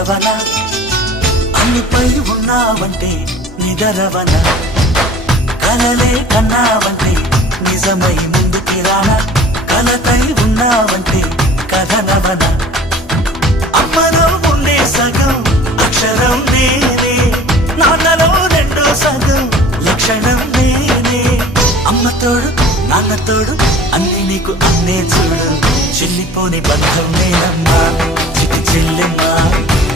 నిదరవన అన్నిపై ఉన్నావంటే నిదరవన కలలే కన్నావంటే నిజమై ముందుకి రానా కలతై ఉన్నావంటే కథనవన అమ్మలో ఉండే సగం అక్షరం నేనే నాన్నలో రెండో సగం లక్షణం నేనే అమ్మ తోడు నాన్న తోడు అన్ని నీకు అన్నే చూడు చెల్లిపోని బంధం నేనమ్మా చిట్టి చెల్లెమ్మా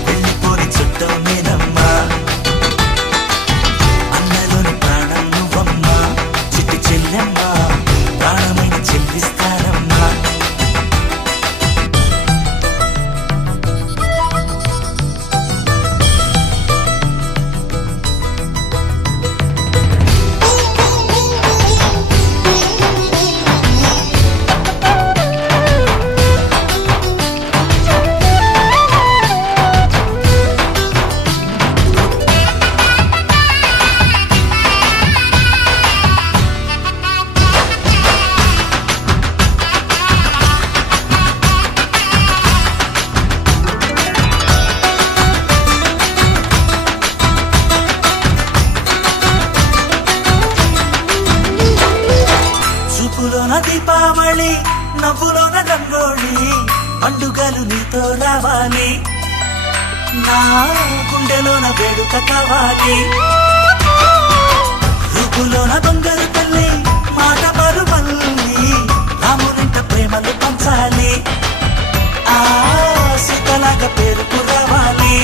వెళ్ళిపోని చుట్టం నేనమ్మా అన్నలోని ప్రాణం నువ్వమ్మా చిట్టి చెల్లెమ్మా ప్రాణమైన చెల్లిస్తానమ్మా చూపులోన దీపావళి నవ్వులోన రంగోళి పండుగలు నీతో రావాలి నా గుండెలోన వేడుక కావాలి రూపులోన దొంగలు తల్లి మాట పరువల్లి రామునింట ప్రేమలు పంచాలి ఆ సీతలాగా పేరుకు రావాలి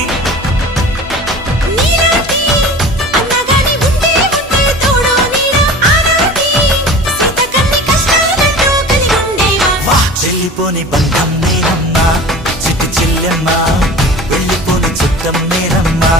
వెళ్ళిపోని బంధం నేనమ్మా చిట్టి చెల్లెమ్మా వెళ్ళిపోని చుట్టం నేనమ్మా